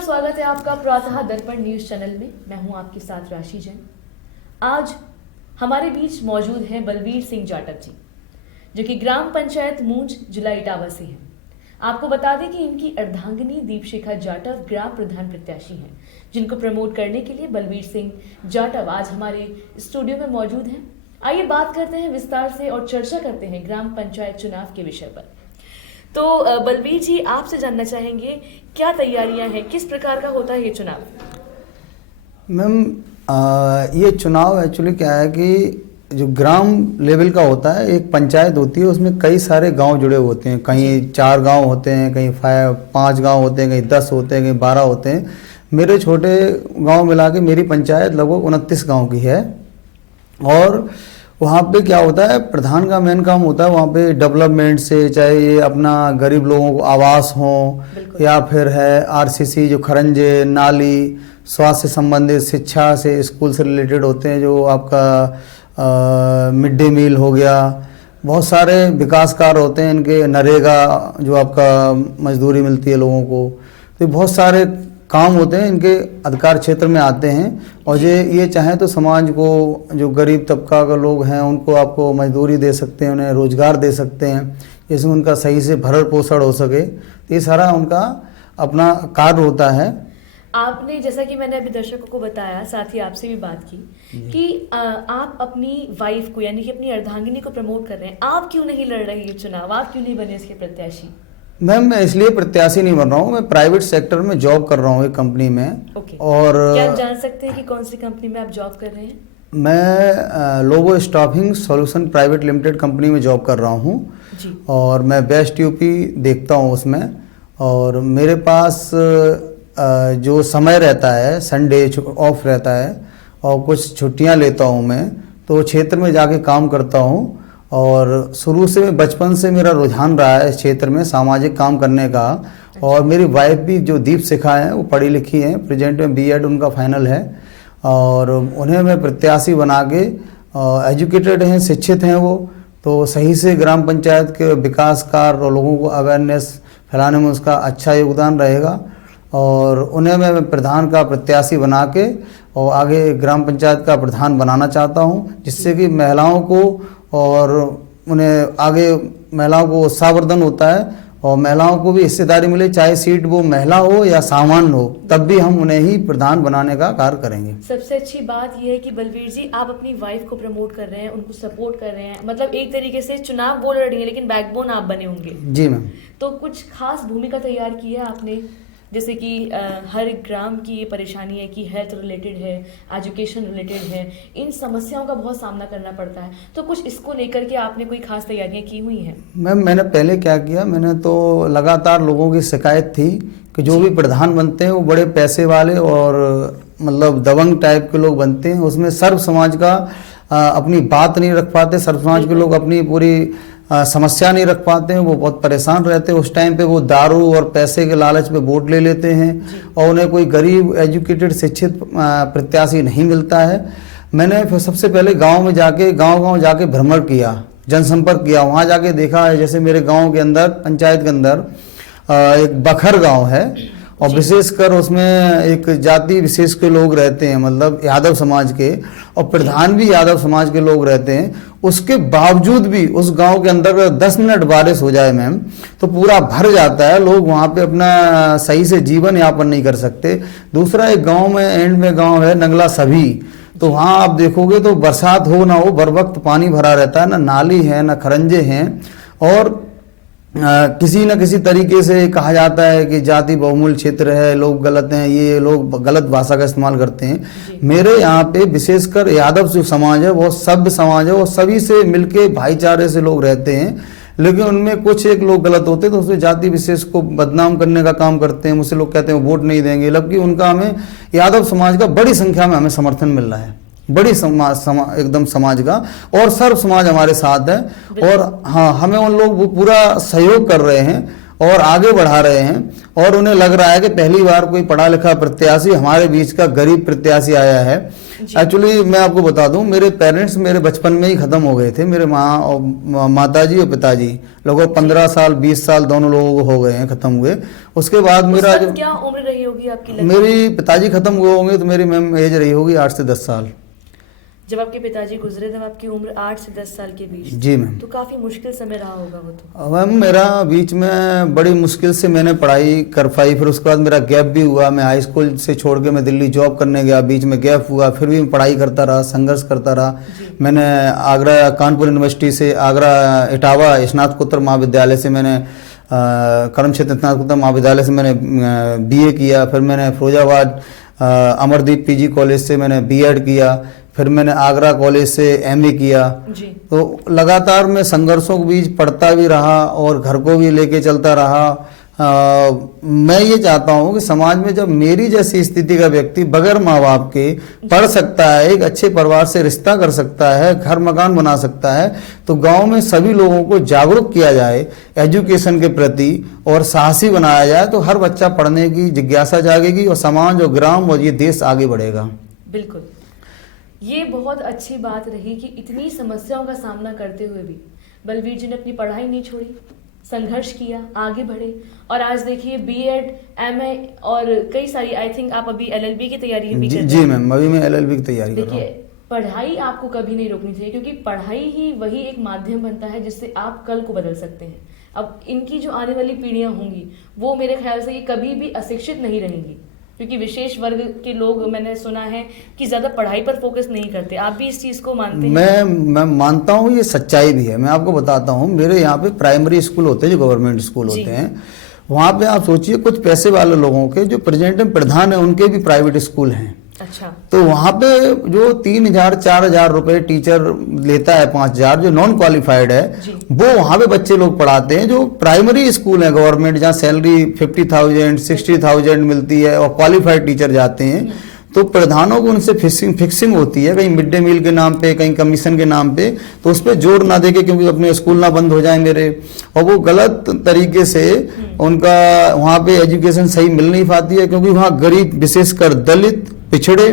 नमस्कार, स्वागत है आपका प्रातः दर्पण न्यूज चैनल में। मैं हूं आपके साथ राशि जैन। आज हमारे बीच मौजूद हैं बलवीर सिंह जाटव जी, जो कि ग्राम पंचायत मूंज जिला इटावा से हैं। आपको बता दें कि इनकी अर्धांगिनी दीपशिखा जाटव ग्राम प्रधान प्रत्याशी हैं, जिनको प्रमोट करने के लिए बलवीर सिंह जाटव आज हमारे स्टूडियो में मौजूद हैं। आइए बात करते हैं विस्तार से और चर्चा करते हैं ग्राम पंचायत चुनाव के विषय पर। तो बलवीर जी, आपसे जानना चाहेंगे क्या तैयारियां हैं, किस प्रकार का होता है ये चुनाव? मैम, ये चुनाव एक्चुअली क्या है कि जो ग्राम लेवल का होता है, एक पंचायत होती है, उसमें कई सारे गांव जुड़े होते हैं। कहीं 4 गांव होते हैं, कहीं 5 गांव होते हैं, कहीं 10 होते हैं, कहीं 12 होते हैं। मेरे छोटे गांव मिला के मेरी पंचायत लगभग 29 गांव की है। और वहाँ पे क्या होता है, प्रधान का मेन काम होता है वहाँ पे डेवलपमेंट से, चाहे ये अपना गरीब लोगों को आवास हो या फिर है आरसीसी जो खरंजे, नाली, स्वास्थ्य से संबंधित, शिक्षा से, स्कूल से रिलेटेड होते हैं, जो आपका मिड डे मील हो गया, बहुत सारे विकास कार्य होते हैं इनके, नरेगा जो आपका मजदूरी मिलती है लोगों को। तो बहुत सारे काम होते हैं इनके अधिकार क्षेत्र में आते हैं। और ये चाहें तो समाज को, जो गरीब तबका के लोग हैं, उनको आपको मजदूरी दे सकते हैं, उन्हें रोजगार दे सकते हैं, जिसमें उनका सही से भरण पोषण हो सके। तो ये सारा उनका अपना कार्य होता है। आपने, जैसा कि मैंने अभी दर्शकों को बताया, साथ ही आपसे भी बात की कि आप अपनी वाइफ को, यानी कि अपनी अर्धांगिनी को प्रमोट कर रहे हैं। आप क्यों नहीं लड़ रहे ये चुनाव? आप क्यों नहीं बने इसके प्रत्याशी? मैम, मैं इसलिए प्रत्याशी नहीं बन रहा हूँ, मैं प्राइवेट सेक्टर में जॉब कर रहा हूँ एक कंपनी में। और क्या जान सकते हैं कि कौन सी कंपनी में आप जॉब कर रहे हैं? मैं Lobo staffing solution private limited company में जॉब कर रहा हूँ। और मैं बेस्ट यूपी देखता हूँ उसमें। और मेरे पास जो समय रहता है, संडे ऑफ रहता है और कुछ छुट्टियाँ लेता हूँ मैं, तो क्षेत्र में जाके काम करता हूँ। और शुरू से, बचपन से मेरा रुझान रहा है इस क्षेत्र में सामाजिक काम करने का। और मेरी वाइफ भी जो दीपशिखा हैं, वो पढ़ी लिखी हैं, प्रेजेंट में बीएड उनका फाइनल है। और उन्हें मैं प्रत्याशी बना के, एजुकेटेड हैं, शिक्षित हैं वो, तो सही से ग्राम पंचायत के विकास कार्य और लोगों को अवेयरनेस फैलाने में उसका अच्छा योगदान रहेगा। और उन्हें मैं प्रधान का प्रत्याशी बना के और आगे ग्राम पंचायत का प्रधान बनाना चाहता हूँ, जिससे कि महिलाओं को और उन्हें आगे, महिलाओं को उत्साहवर्धन होता है और महिलाओं को भी हिस्सेदारी मिले, चाहे सीट वो महिला हो या सामान्य हो, तब भी हम उन्हें ही प्रधान बनाने का कार्य करेंगे। सबसे अच्छी बात यह है कि बलवीर जी, आप अपनी वाइफ को प्रमोट कर रहे हैं, उनको सपोर्ट कर रहे हैं, मतलब एक तरीके से चुनाव वो लड़ रही है, लेकिन बैकबोन आप बने होंगे। जी मैम। तो कुछ खास भूमिका तैयार की है आपने, जैसे कि हर ग्राम की ये परेशानी है कि हेल्थ रिलेटेड है, एजुकेशन रिलेटेड है, इन समस्याओं का बहुत सामना करना पड़ता है, तो कुछ इसको लेकर के आपने कोई खास तैयारियां की हुई हैं? मैम, मैंने पहले क्या किया, मैंने तो लगातार लोगों की शिकायत थी कि जो भी प्रधान बनते हैं वो बड़े पैसे वाले और मतलब दबंग टाइप के लोग बनते हैं। उसमें सर्व समाज का अपनी बात नहीं रख पाते, सर्व समाज के लोग अपनी पूरी समस्या नहीं रख पाते हैं, वो बहुत परेशान रहते हैं। उस टाइम पे वो दारू और पैसे के लालच पे वोट ले लेते हैं और उन्हें कोई गरीब एजुकेटेड शिक्षित प्रत्याशी नहीं मिलता है। मैंने फिर सबसे पहले गांव में जाके, गांव जाके भ्रमण किया, जनसंपर्क किया, वहाँ जाके देखा है, जैसे मेरे गांव के अंदर, पंचायत के अंदर एक बखर गांव है और विशेषकर उसमें एक जाति विशेष के लोग रहते हैं, मतलब यादव समाज के, और प्रधान भी यादव समाज के लोग रहते हैं। उसके बावजूद भी उस गांव के अंदर 10 मिनट बारिश हो जाए मैम, तो पूरा भर जाता है। लोग वहां पे अपना सही से जीवन यापन नहीं कर सकते। दूसरा, एक गांव में, एंड में गांव है नंगला सभी, तो वहाँ आप देखोगे तो बरसात हो ना हो, बर वक्त पानी भरा रहता है, ना नाली है, ना खरंजे हैं। और किसी न किसी तरीके से कहा जाता है कि जाति बहुमूल्य क्षेत्र है, लोग गलत हैं, ये लोग गलत भाषा का इस्तेमाल करते हैं। मेरे यहाँ पे विशेषकर यादव जो समाज है, वो सभ्य समाज है, वो सभी से मिलके भाईचारे से लोग रहते हैं। लेकिन उनमें कुछ एक लोग गलत होते हैं तो उससे जाति विशेष को बदनाम करने का काम करते हैं। मुझसे लोग कहते हैं वोट नहीं देंगे, जबकि उनका, हमें यादव समाज का बड़ी संख्या में हमें समर्थन मिल रहा है, बड़ी एकदम समाज का, और सर्व समाज हमारे साथ है। और हाँ, हमें उन लोग वो पूरा सहयोग कर रहे हैं और आगे बढ़ा रहे हैं और उन्हें लग रहा है कि पहली बार कोई पढ़ा लिखा प्रत्याशी हमारे बीच का गरीब प्रत्याशी आया है। एक्चुअली मैं आपको बता दूं, मेरे पेरेंट्स मेरे बचपन में ही खत्म हो गए थे। मेरे माताजी और पिताजी लगभग 15 साल 20 साल दोनों लोगों को हो गए हैं, खत्म हुए। उसके बाद मेरा जो क्या उम्र रही होगी आपकी? मेरी पिताजी खत्म हुए होंगे तो मेरी मैम एज रही होगी 8 से 10 साल। जब आपके पिताजी गुजरे तब आपकी उम्र 8 से 10 साल के बीच? जी मैम। तो काफी मुश्किल समय रहा होगा वो तो। मैम मेरा बीच में बड़ी मुश्किल से मैंने पढ़ाई कर पाई, फिर उसके बाद मेरा गैप भी हुआ। मैं हाई स्कूल से छोड़ के मैं दिल्ली जॉब करने गया, बीच में गैप हुआ, फिर भी मैं पढ़ाई करता रहा, संघर्ष करता रहा। मैंने आगरा कानपुर यूनिवर्सिटी से, आगरा इटावा स्नातकोत्तर महाविद्यालय से मैंने कर्म क्षेत्र स्नातकोत्तर महाविद्यालय से मैंने BA किया। फिर मैंने फिरोजाबाद अमरदीप PG कॉलेज से मैंने B.Ed किया। फिर मैंने आगरा कॉलेज से MA किया। जी। तो लगातार मैं संघर्षों के बीच पढ़ता भी रहा और घर को भी लेके चलता रहा। मैं ये चाहता हूँ कि समाज में जब मेरी जैसी स्थिति का व्यक्ति बगैर माँ बाप के पढ़ सकता है, एक अच्छे परिवार से रिश्ता कर सकता है, घर मकान बना सकता है, तो गांव में सभी लोगों को जागरूक किया जाए एजुकेशन के प्रति और साहसी बनाया जाए, तो हर बच्चा पढ़ने की जिज्ञासा जागेगी और समाज और ग्राम और ये देश आगे बढ़ेगा। बिल्कुल, ये बहुत अच्छी बात रही कि इतनी समस्याओं का सामना करते हुए भी बलवीर जी ने अपनी पढ़ाई नहीं छोड़ी, संघर्ष किया, आगे बढ़े और आज देखिए B.Ed, MA और कई सारी, आई थिंक आप अभी LLB की तैयारी भी कर रहे हैं। जी मैम, अभी मैं LLB की तैयारी कर रहा हूँ। देखिए, पढ़ाई आपको कभी नहीं रोकनी चाहिए, क्योंकि पढ़ाई ही वही एक माध्यम बनता है जिससे आप कल को बदल सकते हैं। अब इनकी जो आने वाली पीढ़ियां होंगी वो मेरे ख्याल से ये कभी भी अशिक्षित नहीं रहेंगी, क्योंकि विशेष वर्ग के लोग, मैंने सुना है कि ज्यादा पढ़ाई पर फोकस नहीं करते। आप भी इस चीज को मानते हैं? मैं मानता हूँ, ये सच्चाई भी है। मैं आपको बताता हूँ, मेरे यहाँ पे प्राइमरी स्कूल होते हैं जो गवर्नमेंट स्कूल होते हैं, वहाँ पे आप सोचिए कुछ पैसे वाले लोगों के, जो प्रेजेंट में प्रधान है, उनके भी प्राइवेट स्कूल हैं। अच्छा। तो वहाँ पे जो 3,000 4,000 रुपए टीचर लेता है, 5,000 जो नॉन क्वालिफाइड है, वो वहाँ पे बच्चे लोग पढ़ाते हैं। जो प्राइमरी स्कूल है गवर्नमेंट, जहाँ सैलरी 50,000 60,000 मिलती है और क्वालिफाइड टीचर जाते हैं, तो प्रधानों को उनसे फिक्सिंग होती है, कहीं मिड डे मील के नाम पे, कहीं कमीशन के नाम पे, तो उस पर जोर ना देके, क्योंकि अपने स्कूल ना बंद हो जाए मेरे, और वो गलत तरीके से उनका वहाँ पे एजुकेशन सही मिल नहीं पाती है, क्योंकि वहाँ गरीब, विशेषकर दलित, पिछड़े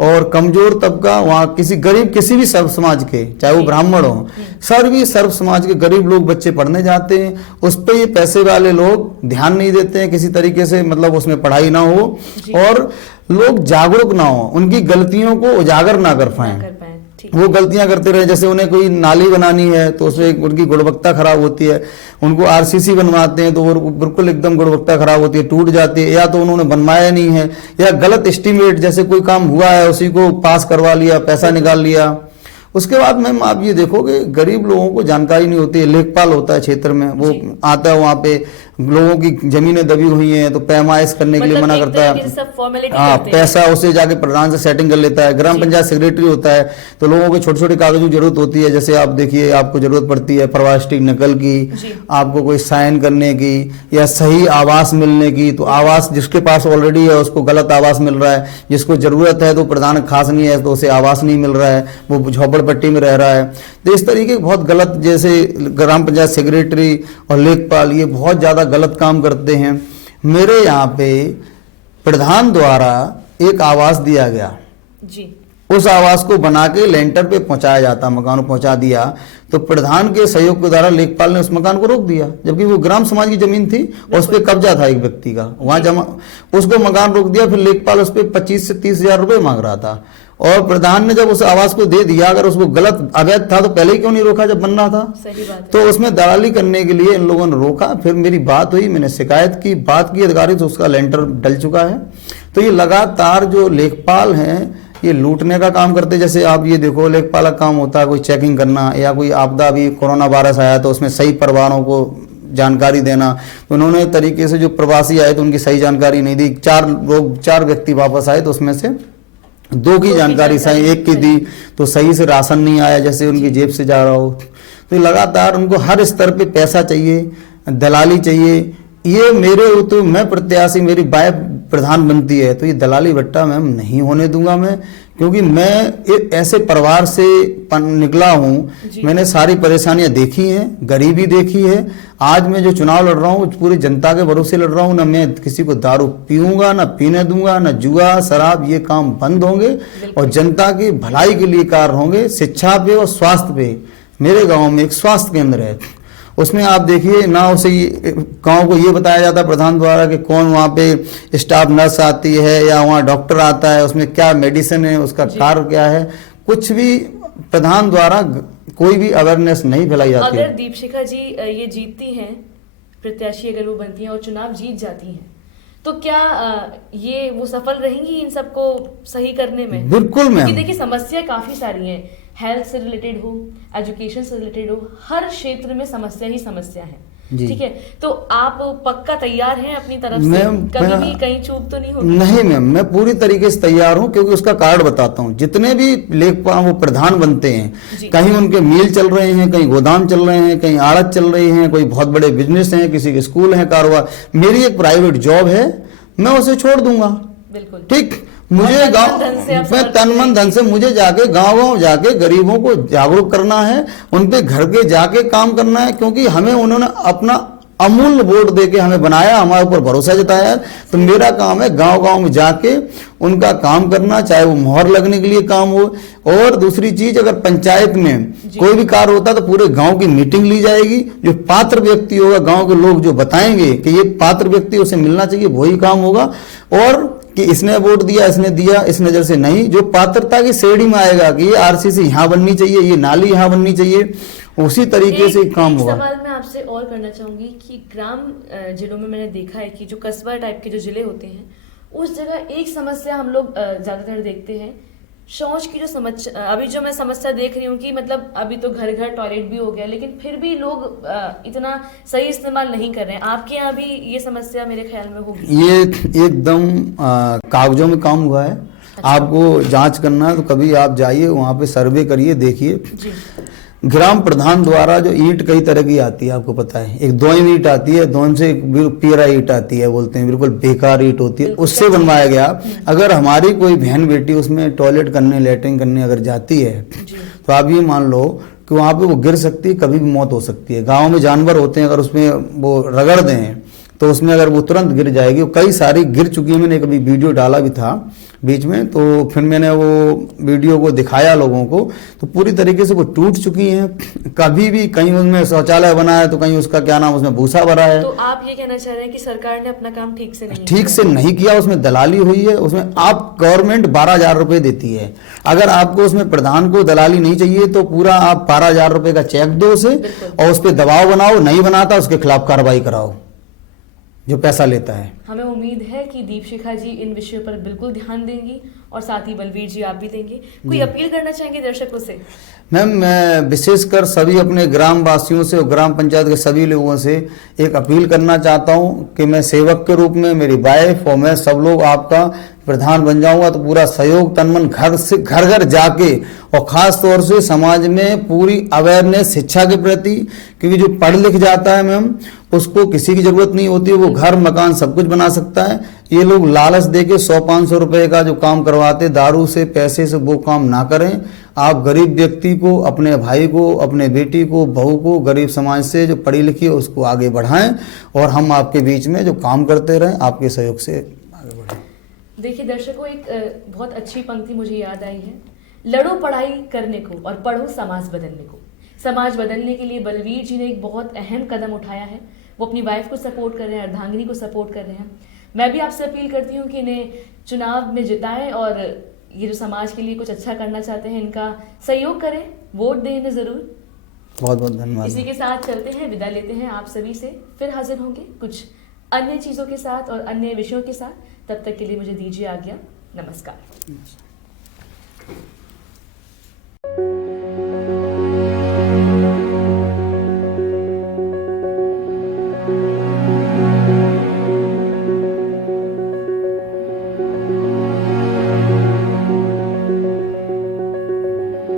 और कमजोर तबका, वहाँ किसी गरीब, किसी भी सर्व समाज के, चाहे वो ब्राह्मण हो, सर्व समाज के गरीब लोग बच्चे पढ़ने जाते हैं। उस पर ये पैसे वाले लोग ध्यान नहीं देते हैं किसी तरीके से, मतलब उसमें पढ़ाई ना हो और लोग जागरूक ना हो, उनकी गलतियों को उजागर ना कर पाए। वो गलतियां करते रहे, जैसे उन्हें कोई नाली बनानी है तो उसमें उनकी गुणवत्ता खराब होती है, उनको RCC बनवाते हैं तो वो बिल्कुल एकदम गुणवत्ता खराब होती है, टूट जाती है, या तो उन्होंने बनवाया नहीं है, या गलत एस्टीमेट, जैसे कोई काम हुआ है उसी को पास करवा लिया, पैसा निकाल लिया। उसके बाद मैम आप ये देखोगे, गरीब लोगों को जानकारी नहीं होती है। लेखपाल होता है क्षेत्र में, वो आता है, वहाँ पे लोगों की जमीनें दबी हुई हैं तो पैमाइश करने के लिए मना करता है। हाँ, पैसा उसे जाके प्रधान से सेटिंग कर लेता है। ग्राम पंचायत सेक्रेटरी होता है तो लोगों के छोटे छोटे कागजों की जरूरत होती है, जैसे आप देखिए, आपको जरूरत पड़ती है प्रवासी नकल की, आपको कोई साइन करने की, या सही आवास मिलने की, तो आवास जिसके पास ऑलरेडी है उसको गलत आवास मिल रहा है, जिसको जरूरत है तो प्रधान खास नहीं है तो उसे आवास नहीं मिल रहा है, वो झोपड़पट्टी में रह रहा है। तो इस तरीके बहुत गलत, जैसे ग्राम पंचायत सेक्रेटरी और लेखपाल, ये बहुत ज्यादा गलत काम करते हैं। मेरे यहाँ पे प्रधान द्वारा एक आवास दिया गया जी, उस आवास को बना के लेंटर पे पहुंचाया जाता, मकान पहुंचा दिया, तो प्रधान के सहयोग के द्वारा लेखपाल ने उस मकान को रोक दिया, जबकि वो ग्राम समाज की जमीन थी और उस पर कब्जा था एक व्यक्ति का, वहां जमा, उसको मकान रोक दिया। फिर लेखपाल उस पर 25 से 30,000 रुपए मांग रहा था, और प्रधान ने जब उस आवास को दे दिया, अगर उसको गलत अवैध था तो पहले ही क्यों नहीं रोका जब बन रहा था? सही बात है। तो उसमें दलाली करने के लिए इन लोगों ने रोका। फिर मेरी बात हुई, मैंने शिकायत की, बात की अधिकारी, तो उसका लेंटर डल चुका है। तो ये लगातार जो लेखपाल हैं ये लूटने का काम करते। जैसे आप ये देखो, लेखपाल का काम होता है कोई चेकिंग करना, या कोई आपदा, भी कोरोना वायरस आया तो उसमें सही परिवारों को जानकारी देना, तो उन्होंने तरीके से जो प्रवासी आए तो उनकी सही जानकारी नहीं दी। 4 व्यक्ति वापस आए तो उसमें से 2 की जानकारी सही, 1 की दी तो सही से राशन नहीं आया, जैसे उनकी जेब से जा रहा हो। तो लगातार उनको हर स्तर पे पैसा चाहिए, दलाली चाहिए। ये मेरे तो मैं प्रत्याशी, मेरी प्रधान बनती है, तो ये दलाली बट्टा मैम नहीं होने दूंगा मैं, क्योंकि मैं एक ऐसे परिवार से निकला हूँ, मैंने सारी परेशानियां देखी हैं, गरीबी देखी है। आज मैं जो चुनाव लड़ रहा हूँ पूरी जनता के भरोसे लड़ रहा हूँ, ना मैं किसी को दारू पीऊंगा, ना पीने दूंगा, ना जुआ शराब, ये काम बंद होंगे और जनता की भलाई के लिए कार्य होंगे। शिक्षा पे और स्वास्थ्य पे, मेरे गाँव में एक स्वास्थ्य केंद्र है, उसमें आप देखिए ना उसे गाँव को ये बताया जाता है प्रधान द्वारा कि कौन वहाँ पे स्टाफ नर्स आती है या वहाँ डॉक्टर आता है, उसमें क्या मेडिसिन है, उसका कार्य क्या है, कुछ भी प्रधान द्वारा कोई भी अवेयरनेस नहीं फैलाई जाती है। अगर दीपशिखा जी ये जीतती हैं, प्रत्याशी अगर वो बनती हैं और चुनाव जीत जाती हैं, तो क्या ये वो सफल रहेंगी इन सबको सही करने में? बिल्कुल मैम, देखिए समस्या काफी सारी हैं, हेल्थ से रिलेटेड हो, एजुकेशन से रिलेटेड हो, हर क्षेत्र में समस्या ही समस्या है। ठीक है, तो आप पक्का तैयार हैं अपनी तरफ से? कभी भी कहीं चूक तो नहीं होगी? नहीं मैम, मैं पूरी तरीके से तैयार हूं, क्योंकि उसका कार्ड बताता हूं। जितने भी लेखपाल वो प्रधान बनते हैं, कहीं उनके मिल चल रहे हैं, कहीं गोदाम चल रहे हैं, कहीं आड़त चल रही है, कोई बहुत बड़े बिजनेस हैं, किसी के स्कूल है, कारोबार। मेरी एक प्राइवेट जॉब है, मैं उसे छोड़ दूंगा। बिल्कुल ठीक, मुझे गाँव में तन मन धन से मुझे जाके गाँव जाके गरीबों को जागरूक करना है, उन पे घर के जाके काम करना है, क्योंकि हमें उन्होंने अपना अमूल्य वोट देके हमें बनाया, हमारे ऊपर भरोसा जताया। तो मेरा काम है गांव-गांव में जाके उनका काम करना, चाहे वो मोहर लगने के लिए काम हो। और दूसरी चीज, अगर पंचायत में कोई भी कार्य होता तो पूरे गांव की मीटिंग ली जाएगी, जो पात्र व्यक्ति होगा, गांव के लोग जो बताएंगे कि ये पात्र व्यक्ति उसे मिलना चाहिए, वही काम होगा। और कि इसने वोट दिया, इसने दिया, इस नजर से नहीं, जो पात्रता की श्रेणी में आएगा कि ये आरसीसी यहाँ बननी चाहिए, ये नाली यहाँ बननी चाहिए, उसी तरीके से काम होगा। सवाल मैं आपसे और करना चाहूंगी कि ग्राम जिलों में मैंने देखा है कि जो कस्बा टाइप के जो जिले होते हैं, उस जगह एक समस्या हम लोग ज्यादातर देखते हैं, शौच की जो समस्या। अभी जो मैं समस्या देख रही हूँ कि मतलब अभी तो घर घर टॉयलेट भी हो गया, लेकिन फिर भी लोग इतना सही इस्तेमाल नहीं कर रहे हैं। आपके यहाँ भी ये समस्या मेरे ख्याल में होगी? ये एकदम कागजों में काम हुआ है। अच्छा। आपको जांच करना है तो कभी आप जाइए, वहाँ पे सर्वे करिए, देखिए। ग्राम प्रधान द्वारा जो ईंट कई तरह की आती है, आपको पता है। एक दोयम ईंट आती है, दोयम से एक पीरा ईंट आती है, बोलते हैं बिल्कुल बेकार ईंट होती है, उससे बनवाया गया। अगर हमारी कोई बहन बेटी उसमें टॉयलेट करने, लैट्रिन करने अगर जाती है, तो आप ये मान लो कि वहाँ पे वो गिर सकती है, कभी भी मौत हो सकती है। गाँव में जानवर होते हैं, अगर उसमें वो रगड़ दें तो उसमें अगर वो तुरंत गिर जाएगी। कई सारी गिर चुकी है, मैंने कभी वीडियो डाला भी था बीच में, तो फिर मैंने वो वीडियो को दिखाया लोगों को, तो पूरी तरीके से वो टूट चुकी हैं। कभी भी कहीं उसमें शौचालय बना है तो कहीं उसका क्या नाम, उसमें भूसा भरा है। तो आप ये कहना चाह रहे हैं कि सरकार ने अपना काम ठीक से नहीं किया, उसमें दलाली हुई है। उसमें आप गवर्नमेंट 12,000 रुपए देती है, अगर आपको उसमें प्रधान को दलाली नहीं चाहिए तो पूरा आप 12,000 रुपए का चेक दो उसे, और उस पर दबाव बनाओ, नहीं बनाता उसके खिलाफ कार्रवाई कराओ जो पैसा लेता है। हमें उम्मीद है कि दीपशिखा जी इन विषयों पर बिल्कुल ध्यान देंगी, और साथ ही बलवीर जी आप भी देंगे। कोई अपील करना चाहेंगे दर्शकों से? मैम, मैं विशेषकर सभी अपने ग्राम वासियों से और ग्राम पंचायत के सभी लोगों से एक अपील करना चाहता हूं कि मैं सेवक के रूप में, मेरी वाइफ और मैं, सब लोग आपका प्रधान बन जाऊंगा तो पूरा सहयोग तन मन घर से घर घर जाके, और खास तौर से समाज में पूरी अवेयरनेस शिक्षा के प्रति, क्योंकि जो पढ़ लिख जाता है मैम उसको किसी की जरूरत नहीं होती है, वो घर मकान सब कुछ बना सकता है। ये लोग लालच देके 100-500 रुपए का जो काम करवाते दारू से, पैसे से, वो काम ना करें। आप गरीब व्यक्ति को, अपने भाई को, अपने बेटी को, बहू को, गरीब समाज से जो पढ़ी लिखी है उसको आगे बढ़ाएं, और हम आपके बीच में जो काम करते रहें, आपके सहयोग से आगे बढ़ें। देखिए दर्शकों, एक बहुत अच्छी पंक्ति मुझे याद आई है, लड़ो पढ़ाई करने को और पढ़ो समाज बदलने को। समाज बदलने के लिए बलवीर जी ने एक बहुत अहम कदम उठाया है। वो अपनी वाइफ को सपोर्ट कर रहे हैं, अर्धांगिनी को सपोर्ट कर रहे हैं। मैं भी आपसे अपील करती हूँ कि इन्हें चुनाव में जिताएं, और ये जो समाज के लिए कुछ अच्छा करना चाहते हैं इनका सहयोग करें, वोट दें इन्हें जरूर। बहुत बहुत धन्यवाद। इसी के साथ चलते हैं, विदा लेते हैं आप सभी से। फिर हाजिर होंगे कुछ अन्य चीज़ों के साथ और अन्य विषयों के साथ। तब तक के लिए मुझे दीजिए आज्ञा। नमस्कार।